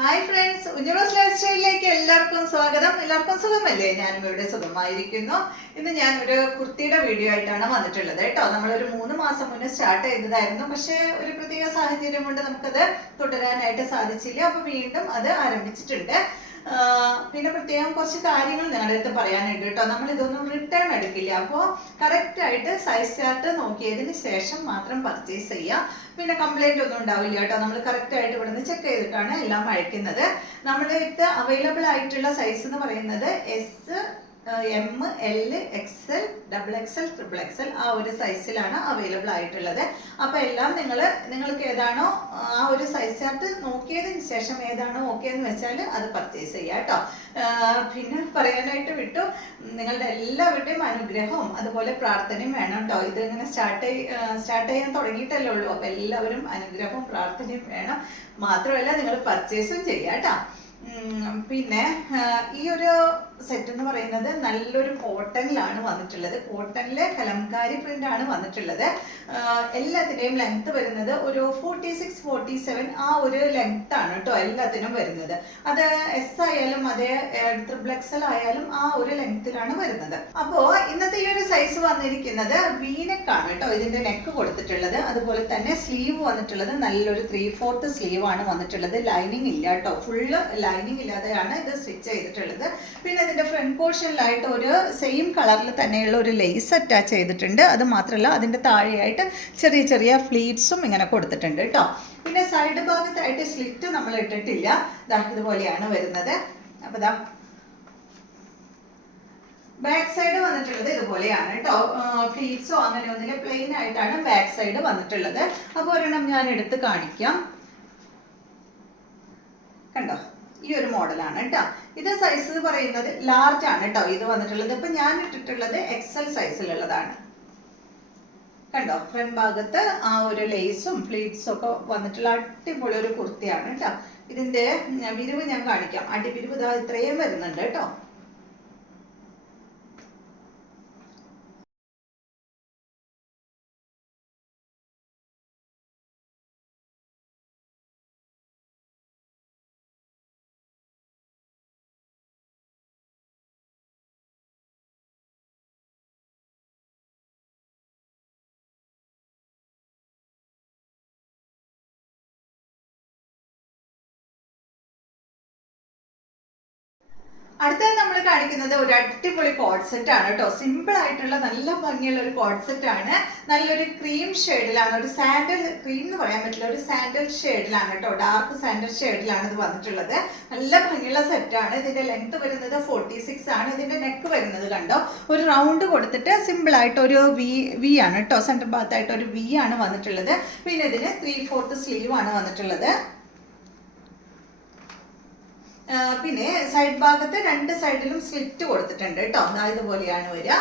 Hi friends, ഉഞ്ഞറോസ് life സ്റ്റൈലിലേക്ക് എല്ലാവർക്കും സ്വാഗതം. എല്ലാവർക്കും സുഖമല്ലേ? ഞാനും ഇവിടെ സുഖമായിരിക്കുന്നു. ഇന്ന് ഞാൻ ഒരു കുർത്തിയുടെ വീഡിയോ ആയിട്ടാണ് വന്നിട്ടുള്ളത് കേട്ടോ. നമ്മളൊരു 3 മാസം മുന്നേ സ്റ്റാർട്ട് ചെയ്തതായിരുന്നു. പക്ഷേ ഒരു പ്രത്യേക സാഹചര്യം കൊണ്ട് നമുക്കത് തുടരാനായിട്ട് സാധിച്ചില്ല. അപ്പോൾ വീണ്ടും അത് ആരംഭിച്ചിട്ടുണ്ട്. പിന്നെ പ്രത്യേകം കുറച്ച് കാര്യങ്ങൾ നിങ്ങളുടെ അടുത്ത് പറയാനുണ്ട് കേട്ടോ. നമ്മൾ ഇതൊന്നും റിട്ടേൺ എടുക്കില്ല. അപ്പോൾ കറക്റ്റായിട്ട് സൈസ് ചാർട്ട് നോക്കിയതിന് ശേഷം മാത്രം പർച്ചേസ് ചെയ്യുക. പിന്നെ കംപ്ലൈന്റ് ഒന്നും ഉണ്ടാവില്ല കേട്ടോ. നമ്മൾ കറക്റ്റായിട്ട് ഇവിടെ നിന്ന് ചെക്ക് ചെയ്തിട്ടാണ് എല്ലാം അയക്കുന്നത്. നമ്മുടെ അടുത്ത് അവൈലബിൾ ആയിട്ടുള്ള സൈസ് എന്ന് പറയുന്നത് S, M, L, XL, double XL, triple XL ആ ഒരു സൈസിലാണ് അവൈലബിൾ ആയിട്ടുള്ളത്. അപ്പോൾ എല്ലാം നിങ്ങൾക്ക് ഏതാണോ ആ ഒരു സൈസ് ചാർട്ട് നോക്കിയതിന് ശേഷം ഏതാണോ ഓക്കെ എന്ന് വെച്ചാൽ അത് പർച്ചേസ് ചെയ്യുക കേട്ടോ. പിന്നെ പറയാനായിട്ട് വിട്ടു, നിങ്ങളുടെ എല്ലാവരുടെയും അനുഗ്രഹവും അതുപോലെ പ്രാർത്ഥനയും വേണം കേട്ടോ. ഇതിങ്ങനെ സ്റ്റാർട്ട് ചെയ്യാൻ തുടങ്ങിയിട്ടല്ലേ ഉള്ളൂ. അപ്പോൾ എല്ലാവരും അനുഗ്രഹവും പ്രാർത്ഥനയും വേണം. മാത്രമല്ല നിങ്ങൾ പർച്ചേസും ചെയ്യുക കേട്ടോ. പിന്നെ ഈ ഒരു സെറ്റ് എന്ന് പറയുന്നത് നല്ലൊരു കോട്ടണിലാണ് വന്നിട്ടുള്ളത്. കോട്ടണിലെ കലംകാരി പ്രിന്റ് ആണ് വന്നിട്ടുള്ളത്. എല്ലാത്തിൻ്റെയും ലെങ്ത് വരുന്നത് ഒരു 46-47 ആ ഒരു ലെങ്ത് ആണ് കേട്ടോ എല്ലാത്തിനും വരുന്നത്. അത് എസ് ആയാലും അതേ ട്രിപ്പിൾ എക്സൽ ആയാലും ആ ഒരു ലെങ്ത്തിലാണ് വരുന്നത്. അപ്പോൾ ഇന്നത്തെ ഈ ഒരു സൈസ് വന്നിരിക്കുന്നത് വീനെക്ക് ആണ് കേട്ടോ. ഇതിന്റെ നെക്ക് കൊടുത്തിട്ടുള്ളത്. അതുപോലെ തന്നെ സ്ലീവ് വന്നിട്ടുള്ളത് നല്ലൊരു 3/4 സ്ലീവ് ആണ് വന്നിട്ടുള്ളത്. ലൈനിങ് ഇല്ല കേട്ടോ. ഫുള്ള് ലൈനിങ് ഇല്ലാതെയാണ് ഇത് സ്റ്റിച്ച് ചെയ്തിട്ടുള്ളത്. പിന്നെ ഇതിന്റെ ഫ്രണ്ട് പോർഷനിലായിട്ട് ഒരു സെയിം കളറിൽ തന്നെയുള്ള ഒരു ലേസ് അറ്റാച്ച് ചെയ്തിട്ടുണ്ട്. അത് മാത്രമല്ല അതിന്റെ താഴെയായിട്ട് ചെറിയ ചെറിയ ഫ്ലീറ്റ്സും ഇങ്ങനെ കൊടുത്തിട്ടുണ്ട് കേട്ടോ. പിന്നെ സൈഡ് ഭാഗത്തായിട്ട് സ്ലിറ്റ് നമ്മൾ ഇട്ടിട്ടില്ല. ഇതുപോലെയാണ് വരുന്നത്. അപ്പൊ ബാക്ക് സൈഡ് വന്നിട്ടുള്ളത് ഇതുപോലെയാണ് കേട്ടോ. ഫ്ലീറ്റ്സോ അങ്ങനെ ഒന്നില്ല, പ്ലെയിൻ ആയിട്ടാണ് ബാക്ക് സൈഡ് വന്നിട്ടുള്ളത്. അപ്പോൾ ഒരെണ്ണം ഞാൻ എടുത്ത് കാണിക്കാം. കണ്ടോ, ഈ ഒരു മോഡലാണ് കേട്ടോ. ഇത് സൈസ് പറയുന്നത് ലാർജ് ആണ് കേട്ടോ ഇത് വന്നിട്ടുള്ളത്. ഇപ്പൊ ഞാൻ ഇട്ടിട്ടുള്ളത് എക്സൽ സൈസിലുള്ളതാണ്. കണ്ടോ, ഫ്രണ്ട് ഭാഗത്ത് ആ ഒരു ലേസും ഫ്ലീറ്റ്സും ഒക്കെ വന്നിട്ടുള്ള അടിപൊളി ഒരു കുർത്തിയാണ് കേട്ടോ. ഇതിന്റെ വിരിവ് ഞാൻ കാണിക്കാം. അടിവിരിവ് ഇതാ ഇത്രയും വരുന്നുണ്ട് കേട്ടോ. അടുത്തത് നമ്മൾ കാണിക്കുന്നത് ഒരു അടിപൊളി കോഡ് സെറ്റ് ആണ് കേട്ടോ. സിമ്പിൾ ആയിട്ടുള്ള നല്ല ഭംഗിയുള്ള ഒരു കോഡ് സെറ്റ് ആണ്. നല്ലൊരു ക്രീം ഷെയ്ഡിലാണ്, ഒരു സാൻഡൽ ക്രീം എന്ന് പറയാൻ പറ്റില്ല, ഒരു സാൻഡൽ ഷെയ്ഡിലാണ് കേട്ടോ. ഡാർക്ക് സാൻഡൽ ഷെയ്ഡിലാണ് ഇത് വന്നിട്ടുള്ളത്. നല്ല ഭംഗിയുള്ള സെറ്റാണ്. ഇതിന്റെ ലെങ്ത് വരുന്നത് 46 ആണ്. ഇതിന്റെ നെക്ക് വരുന്നത് കണ്ടോ, ഒരു റൗണ്ട് കൊടുത്തിട്ട് സിമ്പിൾ ആയിട്ട് ഒരു വി ആണ് കേട്ടോ. സെന്റർ ഭാഗത്തായിട്ട് ഒരു വി ആണ് വന്നിട്ടുള്ളത്. പിന്നെ ഇതിന് 3/4 സ്ലീവ് ആണ് വന്നിട്ടുള്ളത്. പിന്നെ സൈഡ് ഭാഗത്ത് രണ്ട് സൈഡിലും സ്ലിറ്റ് കൊടുത്തിട്ടുണ്ട് കേട്ടോ. ഇതുപോലെയാണ് വരിക.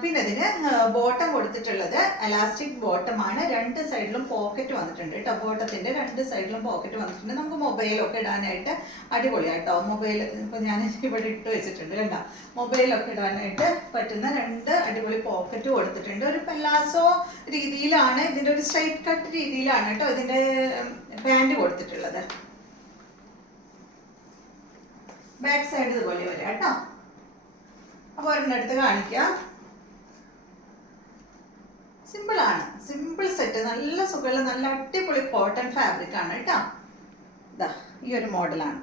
പിന്നെ ഇതിന് ബോട്ടം കൊടുത്തിട്ടുള്ളത് എലാസ്റ്റിക് ബോട്ടമാണ്. രണ്ട് സൈഡിലും പോക്കറ്റ് വന്നിട്ടുണ്ട് കേട്ടോ. ബോട്ടത്തിന്റെ രണ്ട് സൈഡിലും പോക്കറ്റ് വന്നിട്ടുണ്ട്. നമുക്ക് മൊബൈലൊക്കെ ഇടാനായിട്ട് അടിപൊളിയാട്ടോ. മൊബൈൽ ഇപ്പൊ ഞാൻ ഇവിടെ ഇട്ട് വെച്ചിട്ടുണ്ട് കണ്ടോ. മൊബൈലൊക്കെ ഇടാനായിട്ട് പറ്റുന്ന രണ്ട് അടിപൊളി പോക്കറ്റ് കൊടുത്തിട്ടുണ്ട്. ഒരു പല്ലാസോ രീതിയിലാണ്, ഇതിന്റെ ഒരു സ്ട്രൈറ്റ് കട്ട് രീതിയിലാണ് കേട്ടോ ഇതിന്റെ പാൻറ് കൊടുത്തിട്ടുള്ളത്. ബാക്ക് സൈഡ് ഇതുപോലെ വരാം കേട്ടോ. അപ്പോൾ ഒരെണ്ണം എടുത്ത് കാണിക്കാം. സിമ്പിളാണ്, സിമ്പിൾ സെറ്റ്, നല്ല സുഖമുള്ള നല്ല അടിപൊളി കോട്ടൺ ഫാബ്രിക് ആണ് കേട്ടോ. ഈ ഒരു മോഡലാണ്.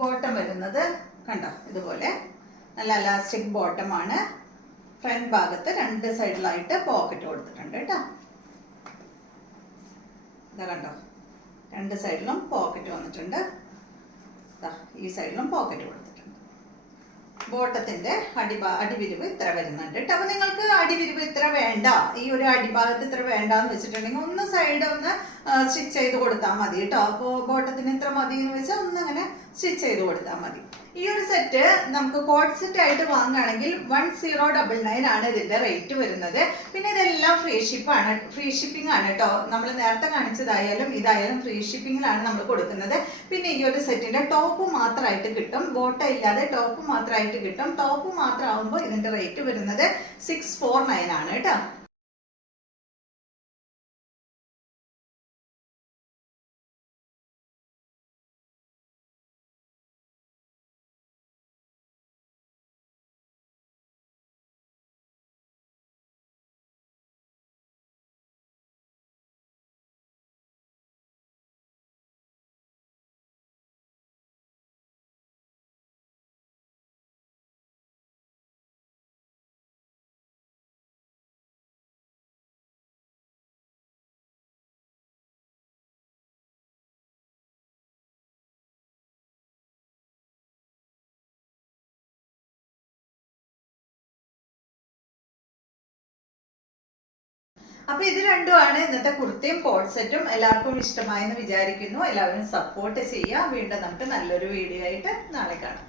ബോട്ടം വരുന്നത് കണ്ടോ ഇതുപോലെ നല്ല എലാസ്റ്റിക് ബോട്ടമാണ്. ഫ്രണ്ട് ഭാഗത്ത് രണ്ട് സൈഡിലായിട്ട് പോക്കറ്റ് കൊടുത്തിട്ടുണ്ട് കേട്ടോ. ഇതാ കണ്ടോ, രണ്ട് സൈഡിലും പോക്കറ്റ് വന്നിട്ടുണ്ട്. ഈ സൈഡിലും പോക്കറ്റ് കൊടുത്തിട്ടുണ്ട്. ബോട്ടത്തിന്റെ അടിവിരിവ് ഇത്ര വരുന്നുണ്ട് കേട്ടോ. അപ്പൊ നിങ്ങൾക്ക് അടിവിരിവ് ഇത്ര വേണ്ട, ഈ ഒരു അടിഭാഗത്ത് ഇത്ര വേണ്ടെന്ന് വെച്ചിട്ടുണ്ടെങ്കിൽ ഒന്ന് സൈഡ് ഒന്ന് സ്റ്റിച്ച് ചെയ്ത് കൊടുത്താൽ മതി കേട്ടോ. അപ്പോൾ ബോട്ടത്തിന് ഇത്ര മതി എന്ന് വെച്ചാൽ ഒന്ന് അങ്ങനെ സ്റ്റിച്ച് ചെയ്ത് കൊടുത്താൽ മതി. ഈ ഒരു സെറ്റ് നമുക്ക് കോഡ് സെറ്റ് ആയിട്ട് വാങ്ങുകയാണെങ്കിൽ 1099 ആണ് ഇതിന്റെ റേറ്റ് വരുന്നത്. പിന്നെ ഇതെല്ലാം ഫ്രീ ഷിപ്പിംഗ് ആണ് കേട്ടോ. നമ്മൾ നേരത്തെ കാണിച്ചതായാലും ഇതായാലും ഫ്രീ ഷിപ്പിംഗിലാണ് നമ്മൾ കൊടുക്കുന്നത്. പിന്നെ ഈ ഒരു സെറ്റിന്റെ ടോപ്പ് മാത്രമായിട്ട് കിട്ടും, ബോട്ട ഇല്ലാതെ ടോപ്പ് മാത്രമായിട്ട് കിട്ടും. ടോപ്പ് മാത്രമാകുമ്പോൾ ഇതിന്റെ റേറ്റ് വരുന്നത് 649 ആണ് കേട്ടോ. അപ്പൊ ഇത് രണ്ടുമാണ് ഇന്നത്തെ കുർത്തിയും കോഡ് സെറ്റും. എല്ലാവർക്കും ഇഷ്ടമായെന്ന് വിചാരിക്കുന്നു. എല്ലാവരും സപ്പോർട്ട് ചെയ്യുക. വീണ്ടും നമുക്ക് നല്ലൊരു വീഡിയോ ആയിട്ട് നാളെ കാണാം.